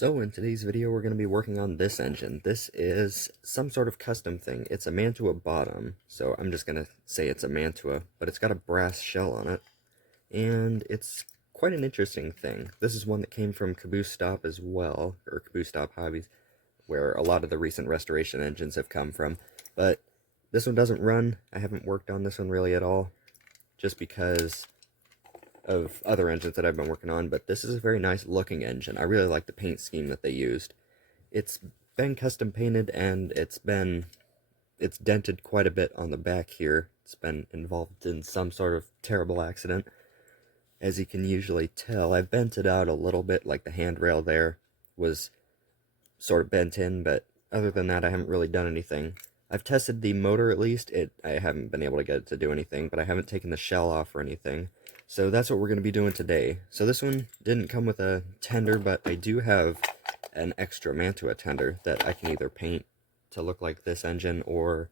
So in today's video we're going to be working on this engine. This is some sort of custom thing. It's a Mantua bottom, so I'm just going to say it's a Mantua, but it's got a brass shell on it, and it's quite an interesting thing. This is one that came from Caboose Stop as well, or Caboose Stop Hobbies, where a lot of the recent restoration engines have come from, but this one doesn't run. I haven't worked on this one really at all, just because of other engines that I've been working on, but this is a very nice looking engine. I really like the paint scheme that they used. It's been custom painted, and it's dented quite a bit on the back here. It's been involved in some sort of terrible accident. As you can usually tell, I bent it out a little bit, like the handrail there was sort of bent in, but other than that I haven't really done anything. I've tested the motor at least. I haven't been able to get it to do anything, but I haven't taken the shell off or anything. So that's what we're going to be doing today. So this one didn't come with a tender, but I do have an extra Mantua tender that I can either paint to look like this engine or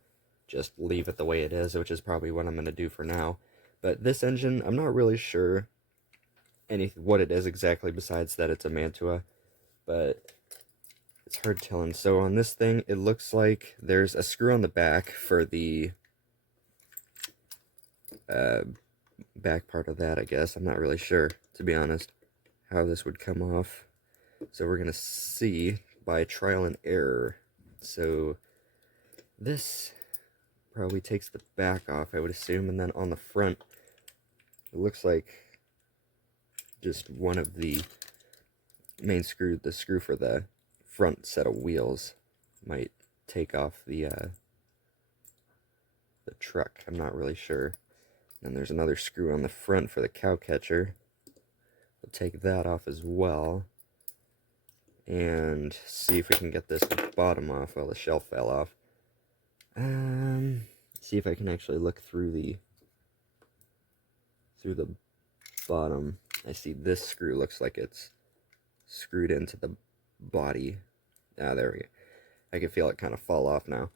just leave it the way it is, which is probably what I'm going to do for now. But this engine, I'm not really sure what it is exactly besides that it's a Mantua, but it's hard telling. So on this thing, it looks like there's a screw on the back for the back part of that, I guess. I'm not really sure, to be honest, how this would come off. So we're going to see by trial and error. So this probably takes the back off, I would assume, and then on the front, it looks like just one of the main screw, the screw for the front set of wheels, might take off the truck. I'm not really sure. And there's another screw on the front for the cow catcher. We'll take that off as well. And see if we can get this bottom off. Well, the shell fell off. See if I can actually look through the bottom. I see this screw looks like it's screwed into the body. Ah, there we go. I can feel it kind of fall off now.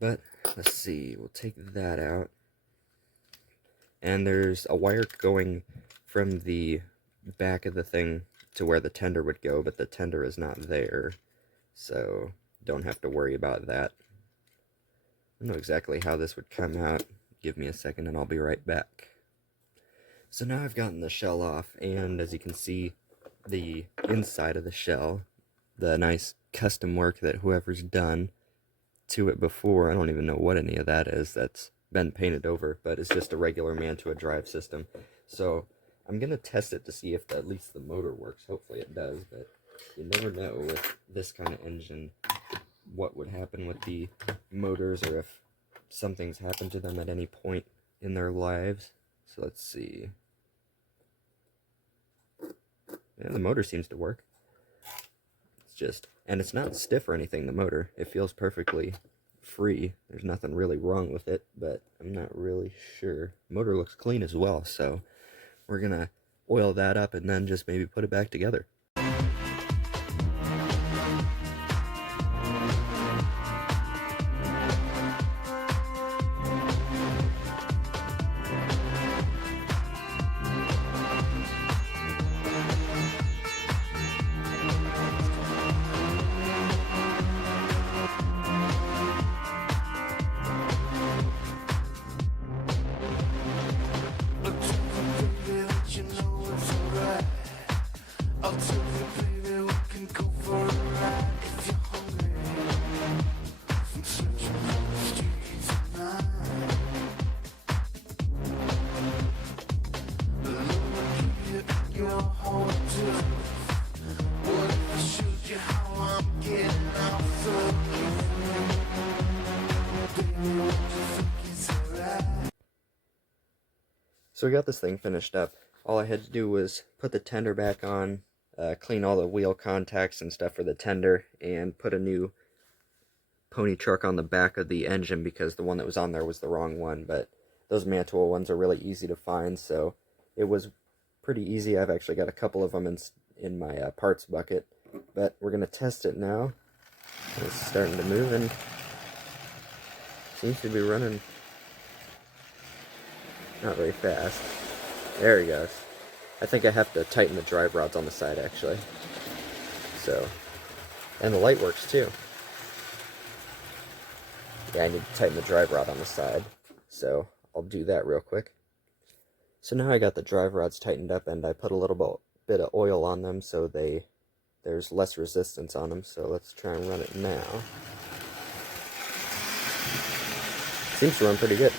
But let's see. We'll take that out. And there's a wire going from the back of the thing to where the tender would go, but the tender is not there, so don't have to worry about that. I don't know exactly how this would come out. Give me a second and I'll be right back. So now I've gotten the shell off, and as you can see, the inside of the shell, the nice custom work that whoever's done to it before, I don't even know what any of that is, that's been painted over, but it's just a regular Mantua drive system. So I'm going to test it to see if at least the motor works. Hopefully it does, but you never know with this kind of engine what would happen with the motors, or if something's happened to them at any point in their lives. So let's see. Yeah, the motor seems to work. It's just, and it's not stiff or anything, the motor. It feels perfectly free. There's nothing really wrong with it, but I'm not really sure. Motor looks clean as well, so we're gonna oil that up and then just maybe put it back together. So we got this thing finished up. All I had to do was put the tender back on, clean all the wheel contacts and stuff for the tender, and put a new pony truck on the back of the engine because the one that was on there was the wrong one. But those Mantua ones are really easy to find, so it was pretty easy. I've actually got a couple of them in my parts bucket, but we're going to test it now. It's starting to move and seems to be running not very fast. There he goes. I think I have to tighten the drive rods on the side, actually. So, and the light works too. Yeah, I need to tighten the drive rod on the side, so I'll do that real quick. So now I got the drive rods tightened up, and I put a little bit of oil on them so there's less resistance on them. So let's try and run it now. Seems to run pretty good.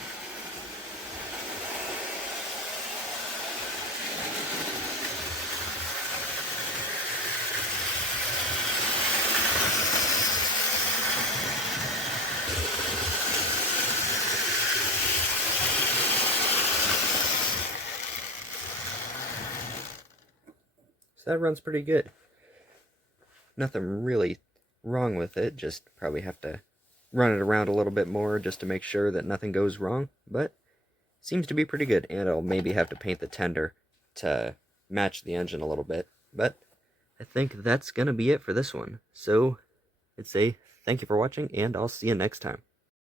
So that runs pretty good. Nothing really wrong with it, just probably have to run it around a little bit more just to make sure that nothing goes wrong, but seems to be pretty good. And I'll maybe have to paint the tender to match the engine a little bit, but I think that's gonna be it for this one. So I'd say thank you for watching, and I'll see you next time.